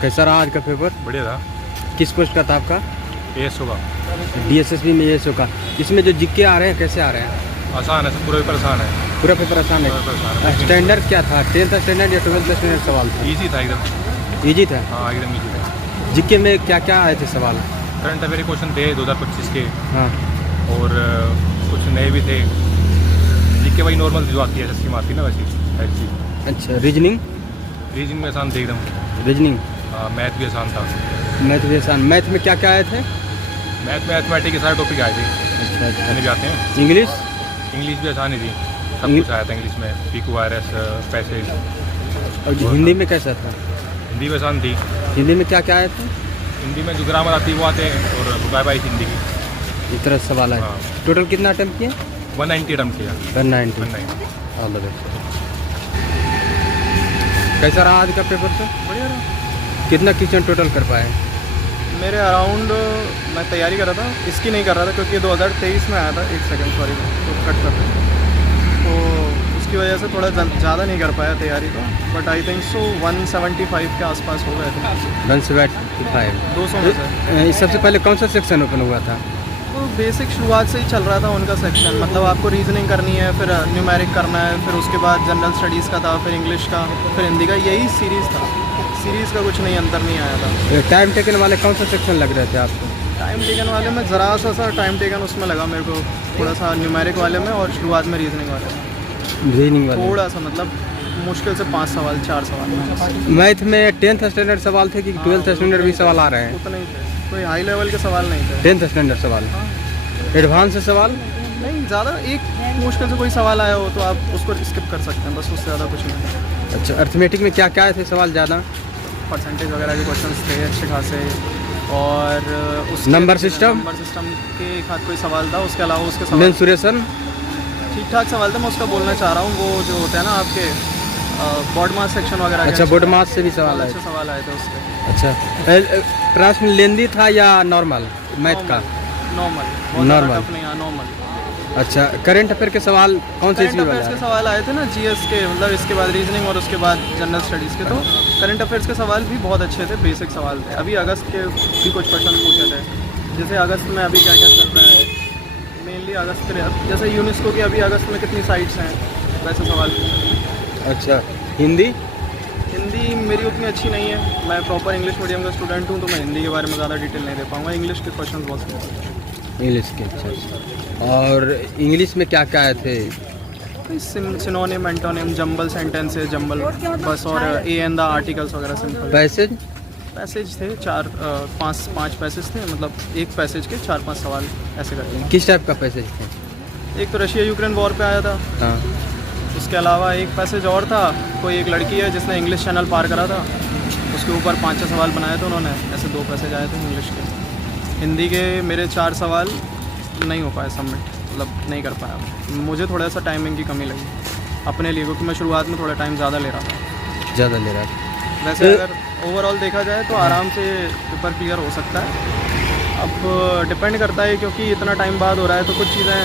कैसा रहा आज का पेपर? बढ़िया था। किस पोस्ट का था आपका? एएसओ का। डीएसएसबी में एएसओ का। इसमें जो जीके आ रहे हैं कैसे आ रहे हैं? आसान है, सब पूरा पेपर आसान है। पूरा पेपर आसान है। पूरा पेपर आसान है। स्टैंडर्ड क्या था? 10th स्टैंडर्ड या 12th स्टैंडर्ड सवाल था? ईजी था एकदम। इजी था। हाँ एकदम ईजी था। जीके में क्या क्या आए थे सवाल? करंट अफेयर क्वेश्चन थे 2025 के, हाँ। और कुछ नए भी थे। जीके वही नॉर्मल जो आती है, एसएससी में आती है ना वैसी ऐसी। अच्छा, रीजनिंग? रीजनिंग में आसान थे एकदम। रीजनिंग। हाँ, मैथ भी आसान था। मैथ भी आसान। मैथ में क्या क्या आए थे? मैथ में मैथमेटिक्स के सारे टॉपिक आए थे, अच्छा अच्छा। मैंने भी आते हैं। इंग्लिश? इंग्लिश भी आसान ही थी, सब कुछ आया था इंग्लिश में। Piku virus, passage. और जो हिंदी में कैसा था? हिंदी में आसान थी। हिंदी में क्या क्या आए थे? हिंदी में जो ग्रामर आती है वो आते हैं, और बाय बाय हिंदी की। इस तरह से सवाल आए। हाँ। टोटल कितना अटेम्प्ट किए? 190 अटेम्प्ट किया। 190। 190। All the best. कैसा रहा आज का पेपर सर? बढ़िया रहा। कितना क्वेश्चन टोटल कर पाए? मेरे अराउंड, मैं तैयारी कर रहा था, इसकी नहीं कर रहा था क्योंकि 2023 में आया था। एक सेकंड, सॉरी, तो कट कर रहे, तो उसकी वजह से थोड़ा ज़्यादा नहीं कर पाया तैयारी तो, बट आई थिंक सो 175 के आसपास हो गए थे। 175। 200 में से। सबसे पहले कौन सा सेक्शन ओपन हुआ था? तो बेसिक शुरुआत से ही चल रहा था उनका सेक्शन, मतलब आपको रीजनिंग करनी है, फिर न्यूमेरिक करना है, फिर उसके बाद जनरल स्टडीज़ का था, फिर इंग्लिश का, फिर हिंदी का, यही सीरीज़ था। सीरीज़ का कुछ नहीं, अंतर नहीं आया था। टाइम टेकन वाले कौन सा सेक्शन लग रहे थे आपको? टाइम टेकन वाले में ज़रा सा टाइम टेकन उसमें लगा मेरे को, थोड़ा सा न्यूमेरिक वाले में, और शुरुआत में रीजनिंग वाले में रीजनिंग वाले थोड़ा सा, मतलब मुश्किल से 5 सवाल 4 सवाल में। मैथ में 10th स्टैंडर्ड सवाल थे कि 12th स्टैंडर्ड भी सवाल आ रहे हैं? उतने ही थे, कोई हाई लेवल के सवाल नहीं थे। 10th स्टैंडर्ड सवाल। एडवांस सवाल नहीं, ज़्यादा एक मुश्किल से कोई सवाल आया हो तो आप उसको स्किप कर सकते हैं, बस उससे ज़्यादा कुछ नहीं। अच्छा, अर्थमेटिक में क्या क्या थे सवाल ज़्यादा? परसेंटेज वगैरह के क्वेश्चंस थे अच्छे खासे, और उस नंबर सिस्टम के एक आध कोई सवाल था, उसके अलावा उसके सवाल मेंसुरेशन ठीक ठाक सवाल था। मैं उसका बोलना चाह रहा हूँ, वो जो होता है ना आपके बॉड मास सेक्शन वगैरह के, अच्छा, बोर्ड मास से भी सवाल आए अच्छे सवाल आए थे उसके। अच्छा, प्रश्न लेंदी था या नॉर्मल मैथ का? नॉर्मल। Normal। नहीं, नॉर्मल। अच्छा, करंट अफेयर के सवाल कौन से करंट अफेयर्स के सवाल आए थे ना, जीएस के, मतलब इसके बाद रीजनिंग और उसके बाद जनरल स्टडीज़ के, तो करंट अफेयर्स के सवाल भी बहुत अच्छे थे, बेसिक सवाल थे। अभी अगस्त के भी कुछ क्वेश्चन पूछे थे, जैसे अगस्त में अभी क्या क्या चल रहा है, मेनली अगस्त के लिए, जैसे यूनेस्को की अभी अगस्त में कितनी साइट्स हैं, वैसे सवाल पूछे। अच्छा, हिंदी? हिंदी मेरी उतनी अच्छी नहीं है, मैं प्रॉपर इंग्लिश मीडियम का स्टूडेंट हूँ, तो मैं हिंदी के बारे में ज़्यादा डिटेल नहीं दे पाऊँगा। इंग्लिश के क्वेश्चन बहुत सिंपल हैं। इंग्लिश के? अच्छा। और इंग्लिश में क्या क्या आए थे? Synonym, antonym, jumble sentences, jumble बस, और ए एन द आर्टिकल्स वगैरह सिंपल। पैसेज थे 4-5 पैसेज थे, मतलब एक पैसेज के 4-5 सवाल ऐसे करते हैं। किस टाइप का पैसेज थे? एक तो रशिया यूक्रेन वॉर पे आया था। हाँ। उसके अलावा एक पैसेज और था, कोई एक लड़की है जिसने इंग्लिश चैनल पार करा था, उसके ऊपर 5-6 सवाल बनाए थे उन्होंने, ऐसे 2 पैसेज आए थे इंग्लिश के। हिंदी के मेरे 4 सवाल नहीं हो पाए सबमिट, मतलब नहीं कर पाया। मुझे थोड़ा सा टाइमिंग की कमी लगी अपने लिए, क्योंकि मैं शुरुआत में थोड़ा टाइम ज़्यादा ले रहा था। ज़्यादा ले रहा था। वैसे अगर ओवरऑल देखा जाए तो आराम से पेपर क्लियर हो सकता है। अब डिपेंड करता है, क्योंकि इतना टाइम बाद हो रहा है तो कुछ चीज़ें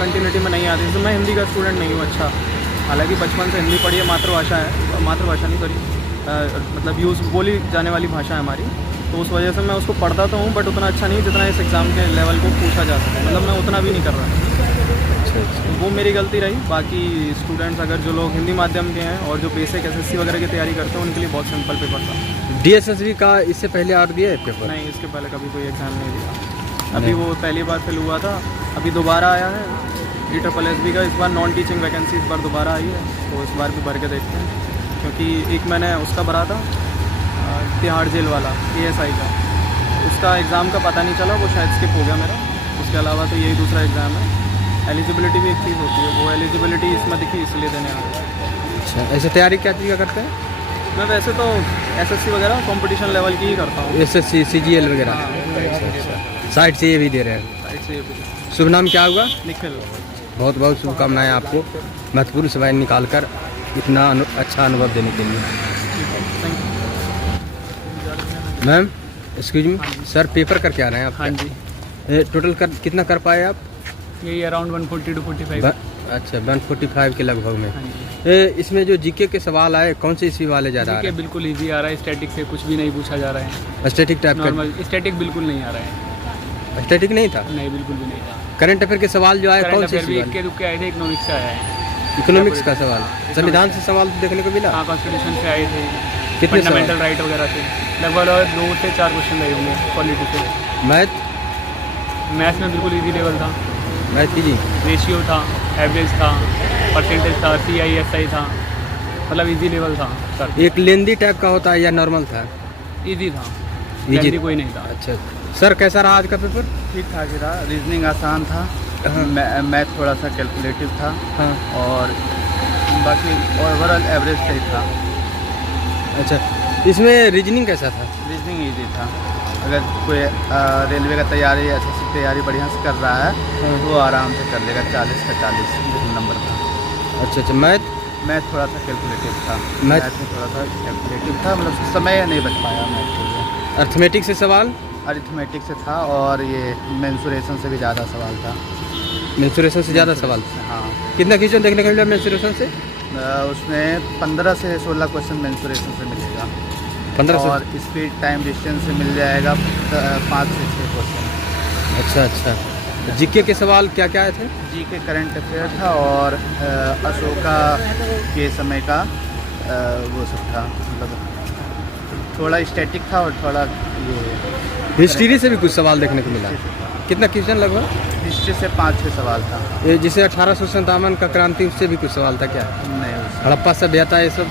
कंटिन्यूटी में नहीं आती। जैसे मैं हिंदी का स्टूडेंट नहीं हूँ, अच्छा, हालांकि बचपन से हिंदी पढ़ी है, मातृभाषा है, मातृभाषा नहीं सॉरी, मतलब यूज़ बोली जाने वाली भाषा है हमारी, तो उस वजह से मैं उसको पढ़ता तो हूँ, बट उतना अच्छा नहीं जितना इस एग्ज़ाम के लेवल को पूछा जा सके, मतलब मैं उतना भी नहीं कर रहा। अच्छा, तो वो मेरी गलती रही। बाकी स्टूडेंट्स, अगर जो लोग हिंदी माध्यम के हैं और जो बेसिक एसएससी वगैरह की तैयारी करते हैं, उनके लिए बहुत सिंपल पेपर था। डीएसएसबी का इससे पहले और दिया है पेपर? नहीं, इसके पहले कभी कोई एग्ज़ाम नहीं दिया। अभी वो पहली बार फिल हुआ था, अभी दोबारा आया है DSSB का। इस बार नॉन टीचिंग वैकेंसी इस बार दोबारा आई है, तो इस बार भी भर के देखते हैं, क्योंकि एक मैंने उसका भरा था तिहाड़ जेल वाला ASI का, उसका एग्ज़ाम का पता नहीं चला, वो शायद स्किप हो गया मेरा। उसके अलावा तो यही दूसरा एग्ज़ाम है। एलिजिबिलिटी भी एक चीज़ होती है, वो एलिजिबिलिटी इसमें दिखी इसलिए देने आ गया। अच्छा, ऐसे तैयारी क्या चीज़ का करते हैं? मैं वैसे तो SSC वगैरह कंपटीशन लेवल की ही करता हूँ। SSC CGL वगैरह? साइड से ये भी दे रहे हैं? साइड से ये भी। शुभ नाम क्या होगा? निखिल। बहुत बहुत शुभकामनाएं आपको महत्वपूर्ण सेवाएं निकालकर इतना अच्छा अनुभव देने के लिए। Thank you ma'am, excuse me sir, paper करके आ रहे हैं आप? हाँ जी, टोटल कितना कर पाए आप? यही अराउंड 140 to 45। अच्छा 145 के लगभग में। हाँ जी। इसमें जो जीके के सवाल आए कौन से ईस्वी वाले ज़्यादा आ जीके रहे बिल्कुल इजी आ रहा है, स्टैटिक से कुछ भी नहीं पूछा जा रहा है, हैं? स्टैटिक टाइप का नॉर्मल स्टैटिक बिल्कुल नहीं आ रहा है, स्टैटिक नहीं था। नहीं बिल्कुल भी नहीं था। करंट अफेयर के सवाल जो आए कौन करंट से अफेयर भी ईस्वी एक वाले? के दुक्के आए थे, इकोनॉमिक्स से आया है। इकोनॉमिक्स का सवाल, संविधान से सवाल देखने को मिला। हाँ कॉन्स्टिट्यूशन से आए थे, कितने फंडामेंटल सवाल? राइट वगैरह से लगभग 2 से 4 क्वेश्चन रहे होंगे। पॉलिटी से, मैथ मैथ्स में बिल्कुल इजी लेवल था, मैथ की जी रेशियो था, एवरेज था, परसेंटेज था, CISI था, मतलब इजी लेवल था सर। एक लेंदी टाइप का होता है या नॉर्मल था? इजी था, Easy जल्दी कोई नहीं था। अच्छा सर, कैसा रहा आज का पेपर? ठीक ठाक ही रहा। रीजनिंग आसान था, हाँ। मैथ थोड़ा सा कैलकुलेटिव था, हाँ और बाकी ओवरऑल एवरेज सही था। अच्छा, इसमें रीजनिंग कैसा था? रीजनिंग इजी था। अगर कोई रेलवे का तैयारी, SSC की तैयारी बढ़िया से कर रहा है तो वो आराम से कर लेगा। 40 का 40 नंबर था। अच्छा अच्छा, मैथ मैथ थोड़ा सा कैलकुलेटिव था, मैथ- मैथ में थोड़ा सा कैलकुलेटिव था, मतलब समय नहीं बच पाया मैथ के लिए। अर्थमेटिक से सवाल, अरिथमेटिक से था, और ये मेंसुरेशन से भी ज़्यादा सवाल था। मेंसुरेशन से ज़्यादा सवाल। हाँ, कितना क्वेश्चन देखने को मिला मेंसुरेशन से? उसमें 15 से 16 क्वेश्चन मेंसुरेशन से मिलेगा, 15 और स्पीड टाइम डिस्टेंस से मिल जाएगा 5 से 6 क्वेश्चन। अच्छा अच्छा, जीके के सवाल क्या क्या आए थे? जी के करंट अफेयर था, और अशोका के समय का वो सब था, मतलब थोड़ा स्टैटिक था और थोड़ा ये हिस्ट्री से भी कुछ सवाल देखने को मिला। कितना क्वेश्चन लगभग? हिस्ट्री से 5-6 सवाल था। ये जिसे 1857 का क्रांति, उससे भी कुछ सवाल था क्या? नहीं, उससे हड़प्पा सभ्यता ये सब?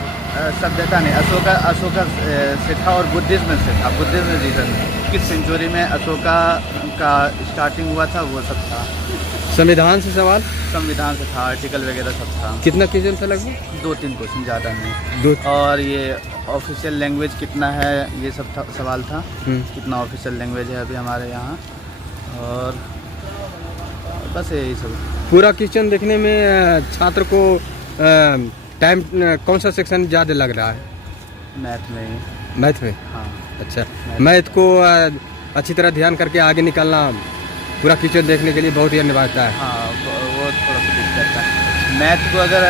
सभ्यता नहीं, अशोका से था, और बुद्धिज्म से था। बुद्धिज्म रीजन किस सेंचुरी में अशोका का स्टार्टिंग हुआ था, वो सब था। संविधान से सवाल संविधान से था, आर्टिकल वगैरह सब था। कितना क्वेश्चन था लगभग? 2-3 क्वेश्चन, ज़्यादा नहीं। दो। और ये ऑफिशियल लैंग्वेज कितना है, ये सब सवाल था। कितना ऑफिशियल लैंग्वेज है अभी हमारे यहाँ, और बस यही सब। पूरा क्वेश्चन देखने में छात्र को टाइम कौन सा सेक्शन ज़्यादा लग रहा है? मैथ में ही। मैथ में? हाँ, अच्छा, मैथ को अच्छी तरह ध्यान करके आगे निकलना पूरा क्वेश्चन देखने के लिए बहुत ही अनिवार्यता है। हाँ, वो थोड़ा सा दिक्कत है। मैथ को अगर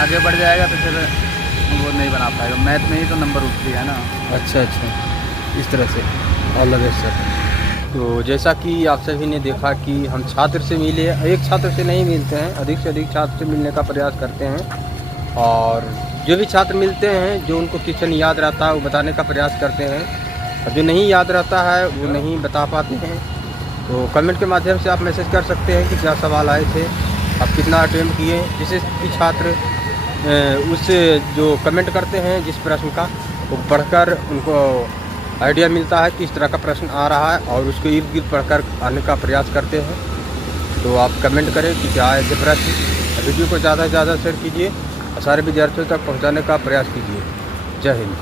आगे बढ़ जाएगा तो फिर वो नहीं बना पाएगा। मैथ में ही तो नंबर उठती है ना। अच्छा अच्छा, इस तरह से। All the best sir. तो जैसा कि आप सभी ने देखा कि हम छात्र से मिले, एक छात्र से नहीं मिलते हैं, अधिक से अधिक छात्र से मिलने का प्रयास करते हैं, और जो भी छात्र मिलते हैं जो उनको क्वेश्चन याद रहता है वो बताने का प्रयास करते हैं, और जो नहीं याद रहता है वो नहीं बता पाते हैं। तो कमेंट के माध्यम से आप मैसेज कर सकते हैं कि क्या सवाल आए थे, आप कितना अटेम्प्ट किए, जिससे कि छात्र उस जो कमेंट करते हैं जिस प्रश्न का, वो पढ़कर उनको आइडिया मिलता है कि इस तरह का प्रश्न आ रहा है, और उसको इर्द गिर्द पढ़कर आने का प्रयास करते हैं। तो आप कमेंट करें कि क्या ऐसे प्रश्न। वीडियो को ज़्यादा से ज़्यादा शेयर कीजिए और सारे विद्यार्थियों तक पहुंचाने का प्रयास कीजिए। जय हिंद।